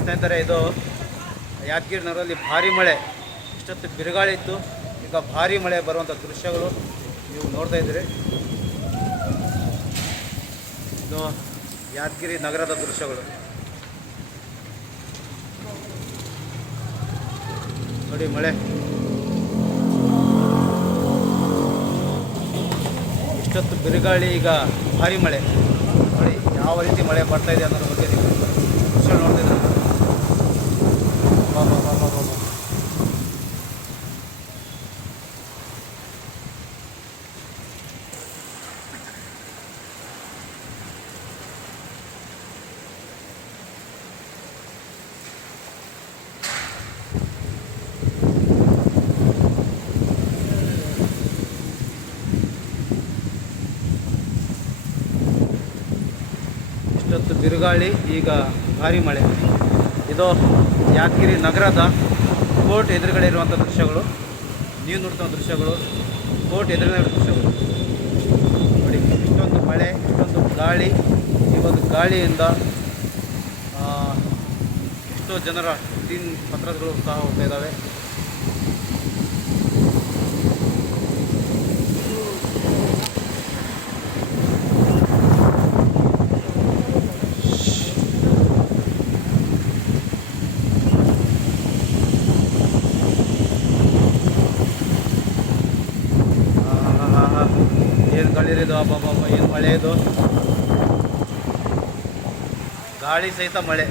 ಸ್ನೇಹಿತರೆ, ಇದು ಯಾದಗಿರಿ ನಗರದಲ್ಲಿ ಭಾರಿ ಮಳೆ. ಇಷ್ಟೊತ್ತು ಬಿರುಗಾಳಿ ಇತ್ತು. ಈಗ ಭಾರಿ ಮಳೆ ಬರುವಂಥ ದೃಶ್ಯಗಳು ನೀವು ನೋಡ್ತಾ ಇದ್ದೀರಿ. ಇದು ಯಾದಗಿರಿ ನಗರದ ದೃಶ್ಯಗಳು. ನೋಡಿ ಮಳೆ. ಇಷ್ಟೊತ್ತು ಬಿರುಗಾಳಿ, ಈಗ ಭಾರಿ ಮಳೆ. ನೋಡಿ, ಯಾವ ರೀತಿ ಮಳೆ ಬರ್ತಾ ಇದೆ ಅನ್ನೋದ್ರ ಬಗ್ಗೆ ಇಷ್ಟೊತ್ತು ಬಿರುಗಾಳಿ ಈಗ ಭಾರಿ ಮಳೆ. ಇದು ಯಾದಗಿರಿ ನಗರದ ಕೋರ್ಟ್ ಎದುರುಗಡೆ ಇರುವಂಥ ದೃಶ್ಯಗಳು. ನೀವು ನೋಡ್ತಾ ದೃಶ್ಯಗಳು, ಕೋರ್ಟ್ ಎದುರುಗಡೆ ದೃಶ್ಯಗಳು. ನೋಡಿ, ಇಷ್ಟೊಂದು ಮಳೆ, ಇಷ್ಟೊಂದು ಗಾಳಿ. ಈ ಒಂದು ಗಾಳಿಯಿಂದ ಎಷ್ಟೋ ಜನರ ದಿನ ಪತ್ರಗಳು ಸಹ ಹೋಗ್ತಾ ಇದ್ದಾವೆ. ಗಳಿರಿದು ಅಬ್ಬಬ್ಬ ಏನು ಮಳೆ ಇದು? ಗಾಳಿ ಸಹಿತ ಮಳೆ.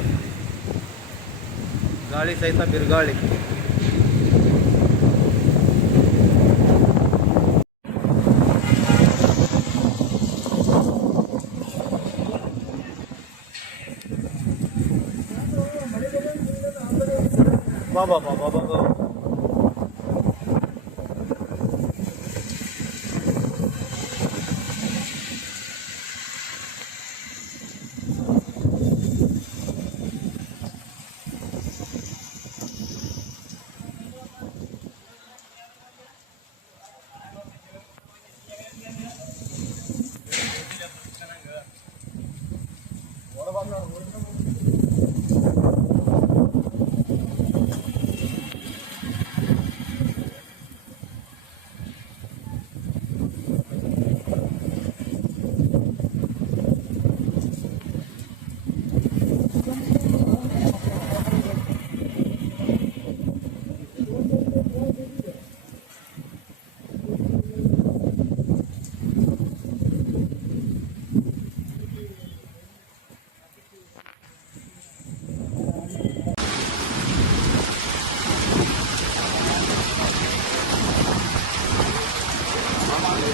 ಗಾಳಿ ಸಹಿತ ಬಿರುಗಾಳಿ. ಬಾ ಬಾ ಬಾ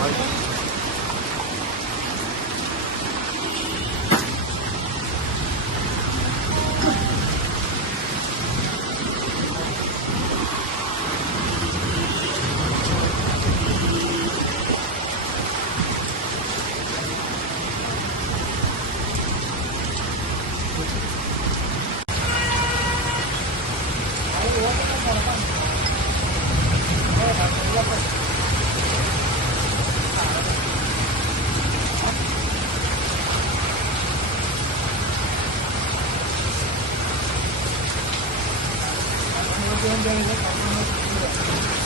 Gracias. 中间有个小坑要出